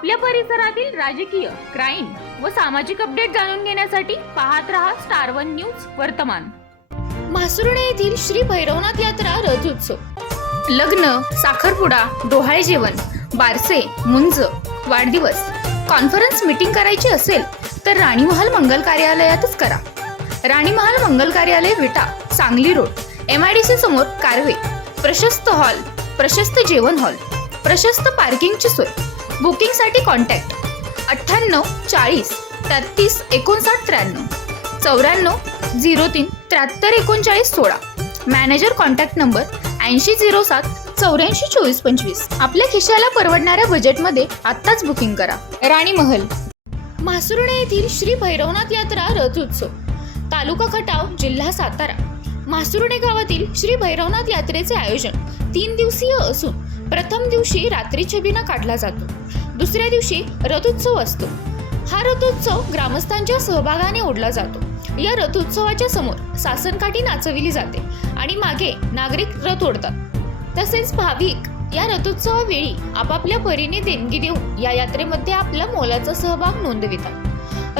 आपल्या परिसरातील राजकीय क्राईम व सामाजिक अपडेट जाणून घेण्यासाठी पाहत रहा स्टार वन न्यूज वर्तमान. म्हासुर्णे येथील श्री भैरवनाथ यात्रा रथ उत्सव लग्न साखरपुडा डोहाळे जेवण बारसे मुंज वाढदिवस. कॉन्फरन्स मीटिंग करायची असेल तर राणी महाल मंगल कार्यालयातच करा. Rani Mahal Mangal Karyalay Vita Sangli road M I D C समोर कारवे. प्रशस्त हॉल प्रशस्त जेवण हॉल प्रशस्त पार्किंगची सोय. बुकिंगसाठी कॉन्टॅक्ट. अठ्ठ्याण्णव चाळीस तेहतीस एकोणसाठ त्र्याण्णव. चौऱ्याण्णव झिरो तीन त्र्याहत्तर एकोणचाळीस सोळा. मॅनेजर कॉन्टॅक्ट नंबर ऐंशी झिरो सात चौऱ्याऐंशी चोवीस पंचवीस. आपल्या खिशाला परवडणाऱ्या बजेटमध्ये आत्ताच बुकिंग करा. राणी महल. म्हासुर्णे येथील श्री भैरवनाथ यात्रा रथ उत्सव तालुका खटाव जिल्हा सातारा. म्हासुर्णे गावातील श्री भैरवनाथ यात्रेचे आयोजन तीन दिवसीय असून प्रथम दिवशी रात्री छबिना काढला जातो. दुसऱ्या दिवशी रथोत्सव असतो. हा रथोत्सव ग्रामस्थांच्या सहभागाने ओढला जातो. या रथोत्सवाच्या समोर सासनकाठी नाचविली जाते आणि मागे नागरिक रथ ओढतात. तसेच भाविक या रथोत्सवावेळी आपापल्या परीने देणगी देऊन या यात्रेमध्ये आपला मोलाचा सहभाग नोंदवितात.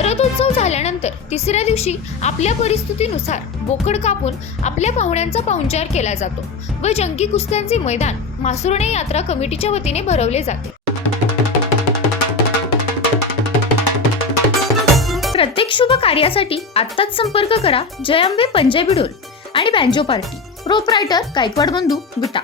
रथोत्सव झाल्यानंतर तिसऱ्या दिवशी आपल्या परिस्थितीनुसार बोकड कापून आपल्या पाहुण्यांचा पाहुणचार केला जातो व जंगी कुस्त्यांचे मैदान मासुरणे यात्रा कमिटीच्या वतीने भरवले जाते. प्रत्येक शुभ कार्यासाठी आत्ताच संपर्क करा जयांबे पंजाबी ढोल आणि बँजो पार्टी प्रोपरायटर गायकवाड बंधू विटा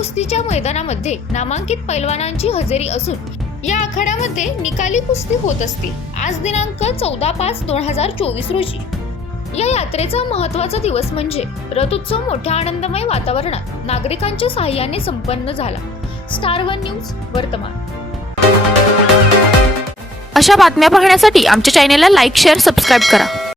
कुस्तीच्या मैदानामध्ये नामांकित पैलवानांची हजेरी असून या आखाड्यामध्ये निकाली कुस्ती होत असते. आज दिनांक चौदा पाच दोन हजार चोवीस रोजी. या यात्रेचा महत्त्वाचा दिवस म्हणजे रथोत्सव मोठ्या आनंदमय वातावरणात नागरिकांच्या सहाय्याने संपन्न झाला. स्टार वन न्यूज वर्तमान. अशा बातम्या पाहण्यासाठी आमच्या चॅनेलला लाईक शेअर सबस्क्राईब करा.